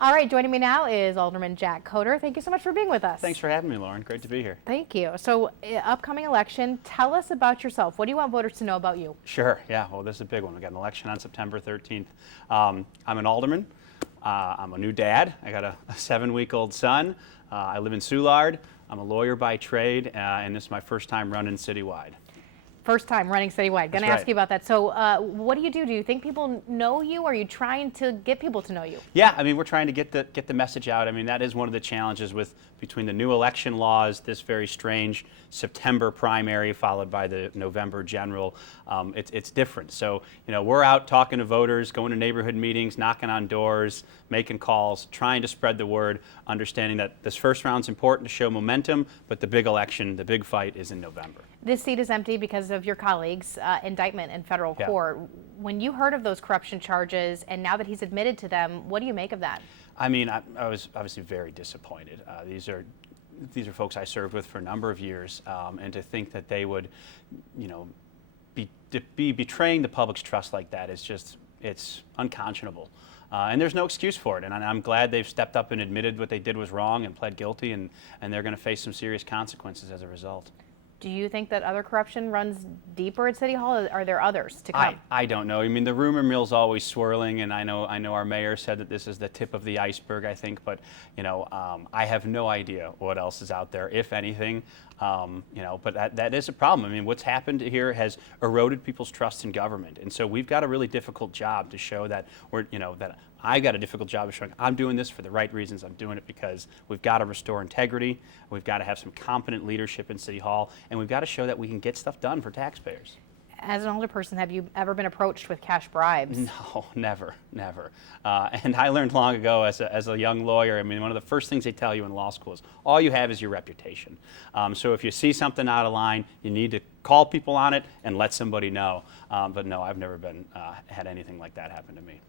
All right, joining me now is Alderman Jack Coatar. Thank you so much for being with us. Thanks for having me, Lauren. Great to be here. Thank you. So, upcoming election, tell us about yourself. What do you want voters to know about you? Sure, yeah, well, this is a big one. We got an election on September 13th. I'm an alderman. I'm a new dad. I got a 7-week-old son. I live in Soulard. I'm a lawyer by trade, and this is my first time running citywide. First time running citywide. Going to ask you about that. So what do you do? Do you think people know you? Or are you trying to get people to know you? Yeah, I mean, we're trying to get the message out. I mean, that is one of the challenges between the new election laws, this very strange September primary followed by the November general. It's different. So, you know, we're out talking to voters, going to neighborhood meetings, knocking on doors, making calls, trying to spread the word, understanding that this first round's important to show momentum, but the big election, the big fight is in November. This seat is empty because of your colleague's indictment in federal court. When you heard of those corruption charges and now that he's admitted to them, what do you make of that? I mean, I was obviously very disappointed. These are folks I served with for a number of years, and to think that they would, you know, be betraying the public's trust like that is just, it's unconscionable. And there's no excuse for it, and I'm glad they've stepped up and admitted what they did was wrong and pled guilty, and they're going to face some serious consequences as a result. Do you think that other corruption runs deeper at City Hall, or are there others to come? I don't know. I mean, the rumor mill's always swirling, and I know our mayor said that this is the tip of the iceberg, I think, but, you know, I have no idea what else is out there, if anything. You know, but that is a problem. I mean, what's happened here has eroded people's trust in government, and so we've got a really difficult job to show that that I got a difficult job of showing I'm doing this for the right reasons. I'm doing it because we've got to restore integrity. We've got to have some competent leadership in City Hall, and we've got to show that we can get stuff done for taxpayers. As an older person, have you ever been approached with cash bribes? No, never. And I learned long ago as a young lawyer, I mean, one of the first things they tell you in law school is all you have is your reputation. So if you see something out of line, you need to call people on it and let somebody know. But no, I've never had anything like that happen to me.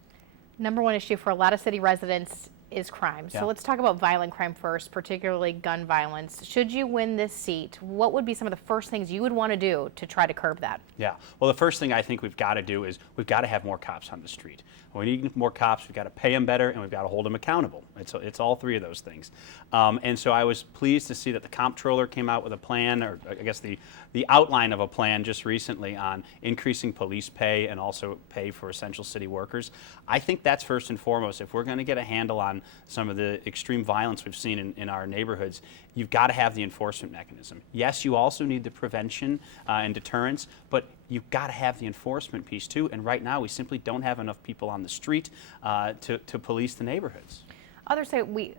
Number one issue for a lot of city residents is crime. So let's talk about violent crime first, particularly gun violence. Should you win this seat, what would be some of the first things you would want to do to try to curb that? Yeah, well, the first thing I think we've got to do is we've got to have more cops on the street. We need more cops, we've got to pay them better, and we've got to hold them accountable. It's all three of those things. And so I was pleased to see that the comptroller came out with a plan, or I guess the outline of a plan just recently on increasing police pay and also pay for essential city workers. I think that's first and foremost. If we're going to get a handle on some of the extreme violence we've seen in our neighborhoods, you've got to have the enforcement mechanism. Yes, you also need the prevention and deterrence, but you've got to have the enforcement piece too, and right now we simply don't have enough people on the street to police the neighborhoods. Others say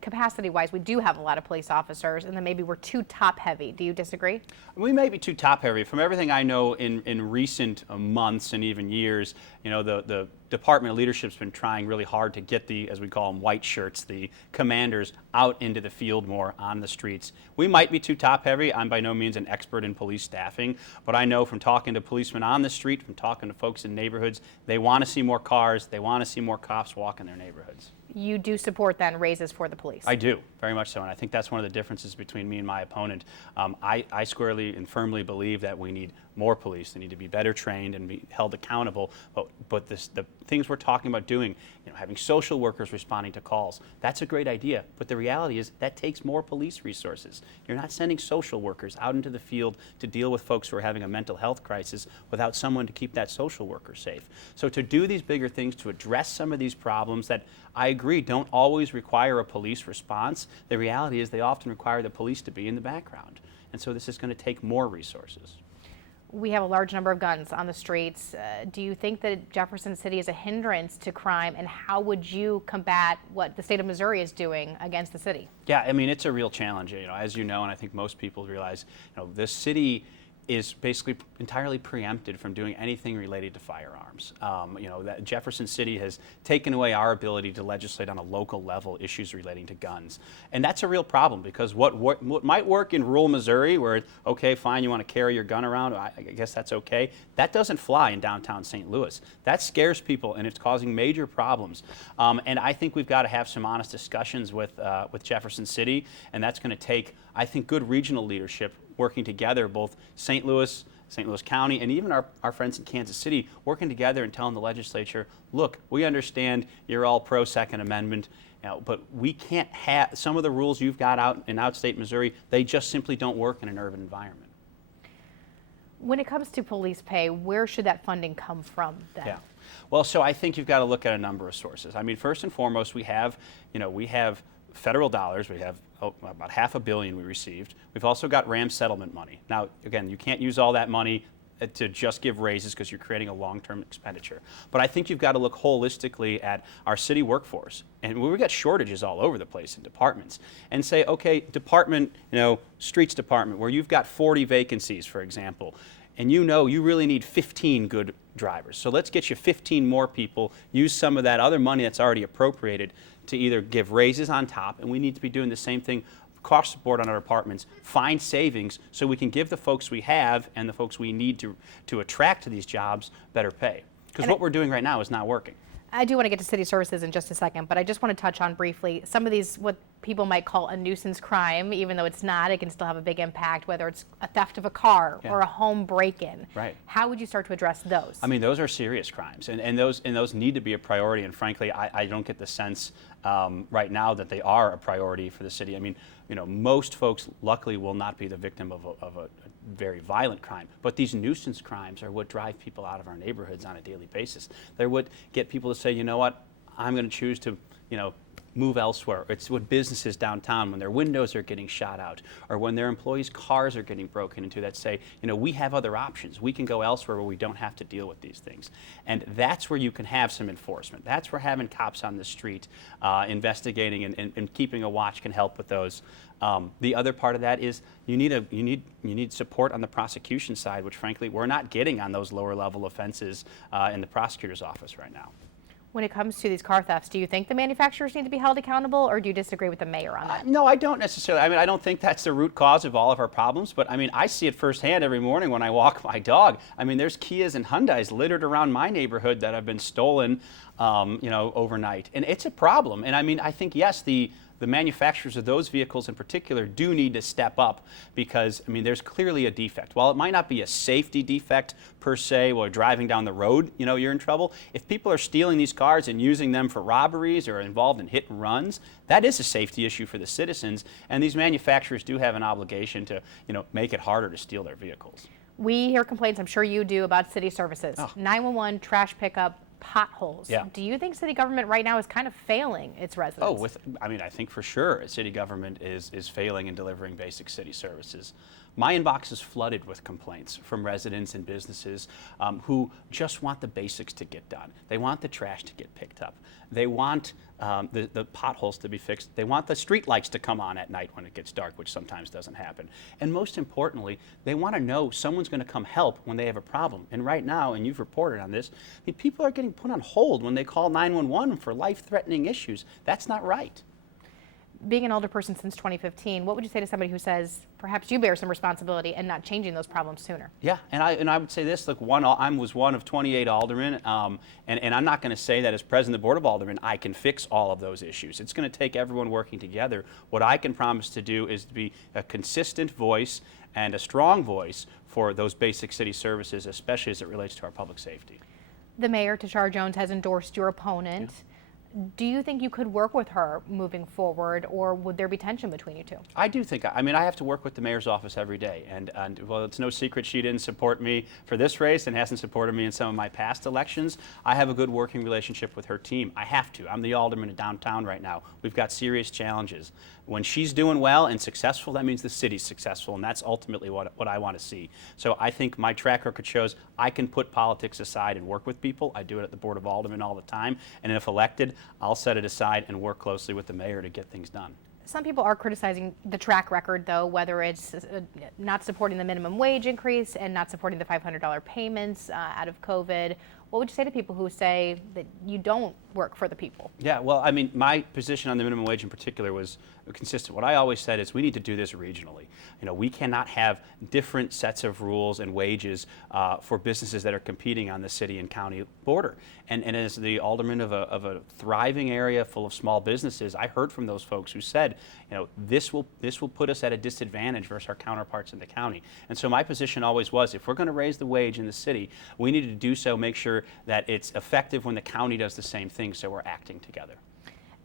capacity-wise, we do have a lot of police officers, and then maybe we're too top-heavy. Do you disagree? We may be too top-heavy. From everything I know in recent months and even years, you know, the Department of Leadership's been trying really hard to get the, as we call them, white shirts, the commanders out into the field more on the streets. We might be too top-heavy. I'm by no means an expert in police staffing, but I know from talking to policemen on the street, from talking to folks in neighborhoods, they want to see more cars, they want to see more cops walk in their neighborhoods. You do support then raises for the police? I do, very much so, and I think that's one of the differences between me and my opponent. I squarely and firmly believe that we need more police. They need to be better trained and be held accountable, but the things we're talking about doing, you know, having social workers responding to calls, that's a great idea, but the reality is that takes more police resources. You're not sending social workers out into the field to deal with folks who are having a mental health crisis without someone to keep that social worker safe. So to do these bigger things, to address some of these problems that I agree don't always require a police response, the reality is they often require the police to be in the background. And so this is going to take more resources. We have a large number of guns on the streets. Do you think that Jefferson City is a hindrance to crime, and how would you combat what the state of Missouri is doing against the city? Yeah, I mean, it's a real challenge. You know, as you know, and I think most people realize, you know, this city is basically entirely preempted from doing anything related to firearms. You know, that Jefferson City has taken away our ability to legislate on a local level issues relating to guns. And that's a real problem, because what might work in rural Missouri, where, okay, fine, you want to carry your gun around, I guess that's okay, that doesn't fly in downtown St. Louis. That scares people, and it's causing major problems. And I think we've got to have some honest discussions with Jefferson City, and that's going to take, I think, good regional leadership working together, both St. Louis, St. Louis County, and even our friends in Kansas City working together and telling the legislature, look, we understand you're all pro Second Amendment, but we can't have some of the rules you've got out in outstate Missouri, they just simply don't work in an urban environment. When it comes to police pay, where should that funding come from then? Yeah. Well, so I think you've got to look at a number of sources. I mean, first and foremost, we have federal dollars. We have about $500 million we received. We've also got RAM settlement money. Now, again, you can't use all that money to just give raises because you're creating a long-term expenditure. But I think you've got to look holistically at our city workforce. And we've got shortages all over the place in departments. And say, okay, department, streets department, where you've got 40 vacancies, for example, and you really need 15 good drivers. So let's get you 15 more people, use some of that other money that's already appropriated to either give raises on top, and we need to be doing the same thing across the board on our departments, find savings so we can give the folks we have and the folks we need to attract to these jobs better pay. Because what we're doing right now is not working. I do want to get to city services in just a second, but I just want to touch on briefly some of these, what people might call a nuisance crime, even though it's not, it can still have a big impact, whether it's a theft of a car or a home break-in. Right. How would you start to address those? I mean, those are serious crimes, and those need to be a priority, and frankly, I don't get the sense right now that they are a priority for the city. I mean, most folks, luckily, will not be the victim of a very violent crime, but these nuisance crimes are what drive people out of our neighborhoods on a daily basis. They're what get people to say, you know what, I'm going to choose to, move elsewhere. It's what businesses downtown, when their windows are getting shot out, or when their employees' cars are getting broken into, that say, we have other options. We can go elsewhere where we don't have to deal with these things. And that's where you can have some enforcement. That's where having cops on the street investigating and keeping a watch can help with those. The other part of that is you need support on the prosecution side, which frankly we're not getting on those lower level offenses in the prosecutor's office right now. When it comes to these car thefts, do you think the manufacturers need to be held accountable, or do you disagree with the mayor on that? No, I don't necessarily. I mean, I don't think that's the root cause of all of our problems, but I mean, I see it firsthand every morning when I walk my dog. I mean, there's Kias and Hyundais littered around my neighborhood that have been stolen, overnight, and it's a problem. And I mean, I think, yes, the manufacturers of those vehicles in particular do need to step up because, I mean, there's clearly a defect. While it might not be a safety defect per se, while driving down the road, you're in trouble. If people are stealing these cars and using them for robberies or involved in hit and runs, that is a safety issue for the citizens, and these manufacturers do have an obligation to, make it harder to steal their vehicles. We hear complaints, I'm sure you do, about city services. 911, trash pickup, potholes. Yeah. Do you think city government right now is kind of failing its residents? I think for sure city government is failing in delivering basic city services. My inbox is flooded with complaints from residents and businesses who just want the basics to get done. They want the trash to get picked up. They want the potholes to be fixed. They want the street lights to come on at night when it gets dark, which sometimes doesn't happen. And most importantly, they want to know someone's going to come help when they have a problem. And right now, and you've reported on this, I mean, people are getting put on hold when they call 911 for life-threatening issues. That's not right. Being an alderperson since 2015, what would you say to somebody who says perhaps you bear some responsibility in not changing those problems sooner? Yeah, and I would say this, look, I was one of 28 aldermen, and I'm not going to say that as president of the Board of Aldermen I can fix all of those issues. It's going to take everyone working together. What I can promise to do is to be a consistent voice and a strong voice for those basic city services, especially as it relates to our public safety. The mayor, Tashara Jones, has endorsed your opponent. Yeah. Do you think you could work with her moving forward, or would there be tension between you two? I do think, I have to work with the mayor's office every day, and well, it's no secret she didn't support me for this race and hasn't supported me in some of my past elections. I have a good working relationship with her team. I have to. I'm the alderman of downtown right now. We've got serious challenges. When she's doing well and successful, that means the city's successful, and that's ultimately what I want to see. So I think my track record shows I can put politics aside and work with people. I do it at the Board of Aldermen all the time, and if elected, I'll set it aside and work closely with the mayor to get things done. Some people are criticizing the track record, though, whether it's not supporting the minimum wage increase and not supporting the $500 payments out of COVID. What would you say to people who say that you don't work for the people? Yeah, well, I mean, my position on the minimum wage in particular was consistent. What I always said is we need to do this regionally. We cannot have different sets of rules and wages for businesses that are competing on the city and county border. And as the alderman of a thriving area full of small businesses, I heard from those folks who said, this will put us at a disadvantage versus our counterparts in the county. And so my position always was, if we're going to raise the wage in the city, we needed to do so, make sure that it's effective when the county does the same thing, so we're acting together.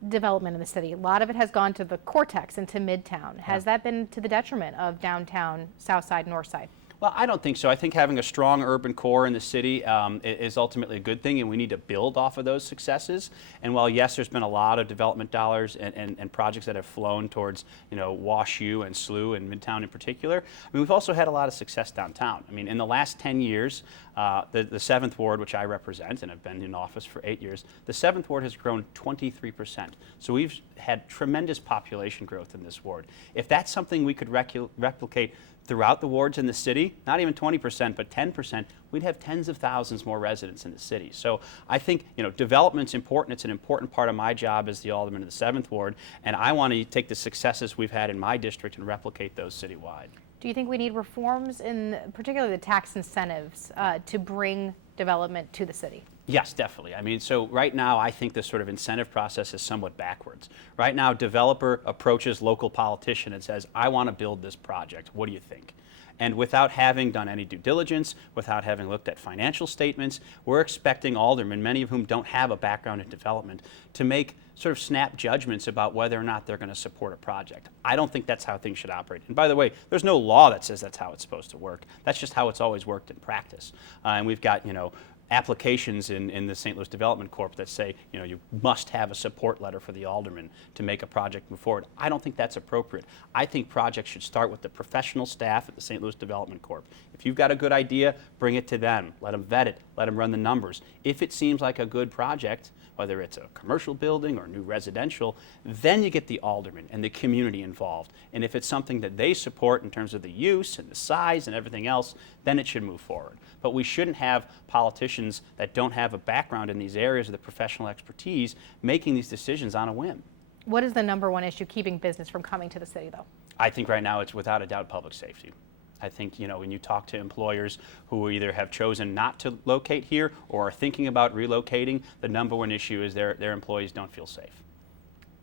Development in the city, a lot of it has gone to the cortex and to Midtown. Has that been to the detriment of downtown, south side, north side? Well, I don't think so. I think having a strong urban core in the city is ultimately a good thing, and we need to build off of those successes. And while, yes, there's been a lot of development dollars and projects that have flown towards, Wash U and SLU and Midtown in particular, we've also had a lot of success downtown. In the last 10 years, the 7th Ward, which I represent, and I've been in office for 8 years, the 7th Ward has grown 23%. So we've had tremendous population growth in this ward. If that's something we could replicate throughout the wards in the city, not even 20%, but 10%, we'd have tens of thousands more residents in the city. So I think, development's important. It's an important part of my job as the alderman of the 7th Ward, and I want to take the successes we've had in my district and replicate those citywide. Do you think we need reforms in particularly the tax incentives to bring development to the city? Yes, definitely. So right now I think this sort of incentive process is somewhat backwards. Right now, developer approaches local politician and says, I want to build this project. What do you think? And without having done any due diligence, without having looked at financial statements, we're expecting aldermen, many of whom don't have a background in development, to make sort of snap judgments about whether or not they're going to support a project. I don't think that's how things should operate. And by the way, there's no law that says that's how it's supposed to work. That's just how it's always worked in practice. And we've got, applications in the St. Louis Development Corp that say, you must have a support letter for the alderman to make a project move forward. I don't think that's appropriate. I think projects should start with the professional staff at the St. Louis Development Corp. If you've got a good idea, bring it to them. Let them vet it. Let them run the numbers. If it seems like a good project, whether it's a commercial building or new residential, then you get the alderman and the community involved. And if it's something that they support in terms of the use and the size and everything else, then it should move forward. But we shouldn't have politicians that don't have a background in these areas of the professional expertise making these decisions on a whim. What is the number one issue keeping business from coming to the city, though? I think right now it's without a doubt public safety. I think, when you talk to employers who either have chosen not to locate here or are thinking about relocating, the number one issue is their employees don't feel safe.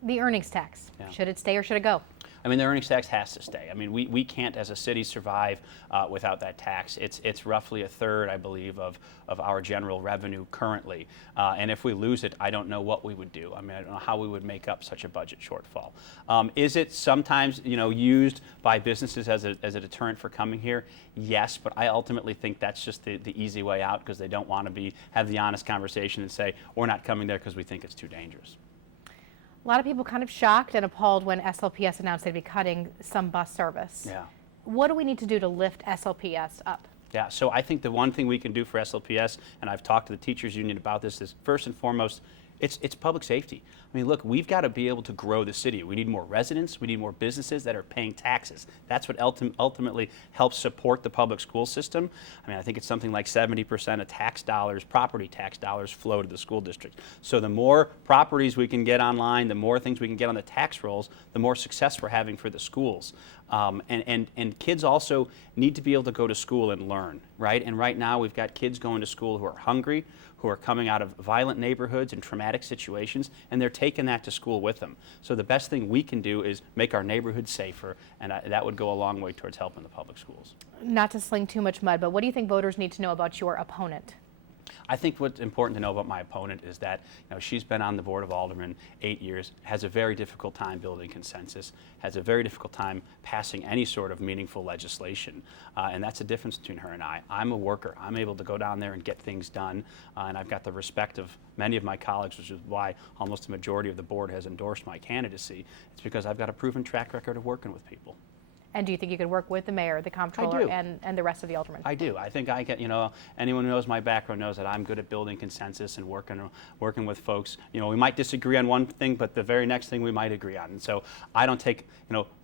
The earnings tax, should it stay or should it go? The earnings tax has to stay. We can't as a city survive without that tax. It's roughly a third, I believe, of our general revenue currently. And if we lose it, I don't know what we would do. I don't know how we would make up such a budget shortfall. Is it sometimes, used by businesses as a deterrent for coming here? Yes, but I ultimately think that's just the easy way out because they don't want to have the honest conversation and say, we're not coming there because we think it's too dangerous. A lot of people kind of shocked and appalled when SLPS announced they'd be cutting some bus service. Yeah. What do we need to do to lift SLPS up? Yeah, so I think the one thing we can do for SLPS, and I've talked to the teachers union about this, is first and foremost, it's public safety. Look, we've got to be able to grow the city. We need more residents. We need more businesses that are paying taxes. That's what ultimately helps support the public school system. I think it's something like 70% of tax dollars, property tax dollars, flow to the school district. So the more properties we can get online, the more things we can get on the tax rolls, the more success we're having for the schools. And kids also need to be able to go to school and learn, right? And right now we've got kids going to school who are hungry, who are coming out of violent neighborhoods and traumatic situations, and they're taking that to school with them. So the best thing we can do is make our neighborhoods safer, and that would go a long way towards helping the public schools. Not to sling too much mud, but what do you think voters need to know about your opponent? I think what's important to know about my opponent is that she's been on the Board of Aldermen 8 years, has a very difficult time building consensus, has a very difficult time passing any sort of meaningful legislation, and that's the difference between her and I. I'm a worker. I'm able to go down there and get things done, and I've got the respect of many of my colleagues, which is why almost the majority of the board has endorsed my candidacy. It's because I've got a proven track record of working with people. And do you think you could work with the mayor, the comptroller, and the rest of the aldermen? I do. I think I can, anyone who knows my background knows that I'm good at building consensus and working with folks. We might disagree on one thing, but the very next thing we might agree on. And so I don't take,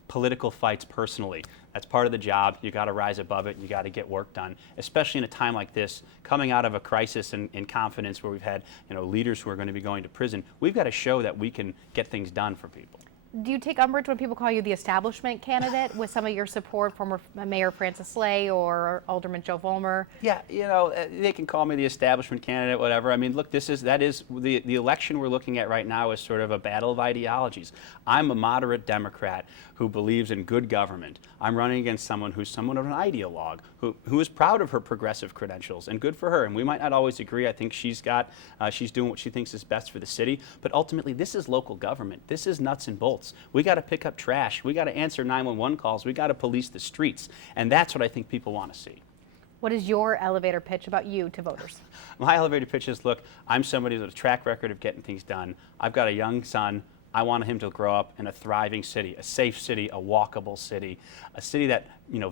political fights personally. That's part of the job. You got to rise above it. You got to get work done, especially in a time like this, coming out of a crisis in confidence where we've had, leaders who are going to be going to prison. We've got to show that we can get things done for people. Do you take umbrage when people call you the establishment candidate with some of your support, former Mayor Francis Slay or Alderman Joe Vollmer? Yeah, they can call me the establishment candidate, whatever. I mean, look, that is the election we're looking at right now is sort of a battle of ideologies. I'm a moderate Democrat who believes in good government. I'm running against someone who's somewhat of an ideologue, who is proud of her progressive credentials, and good for her. And we might not always agree. I think she's doing what she thinks is best for the city. But ultimately, this is local government. This is nuts and bolts. We got to pick up trash. We got to answer 911 calls. We got to police the streets. And that's what I think people want to see. What is your elevator pitch about you to voters? My elevator pitch is, look, I'm somebody with a track record of getting things done. I've got a young son. I want him to grow up in a thriving city, a safe city, a walkable city, a city that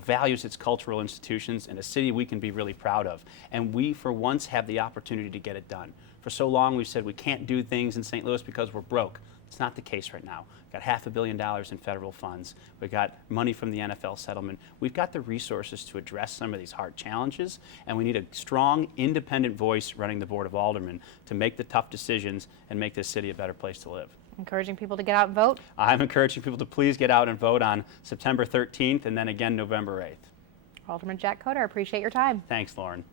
values its cultural institutions, and a city we can be really proud of. And we, for once, have the opportunity to get it done. For so long, we've said we can't do things in St. Louis because we're broke. It's not the case right now. We've got $500 million in federal funds. We've got money from the NFL settlement. We've got the resources to address some of these hard challenges, and we need a strong, independent voice running the Board of Aldermen to make the tough decisions and make this city a better place to live. Encouraging people to get out and vote? I'm encouraging people to please get out and vote on September 13th and then again November 8th. Alderman Jack Coatar, I appreciate your time. Thanks, Lauren.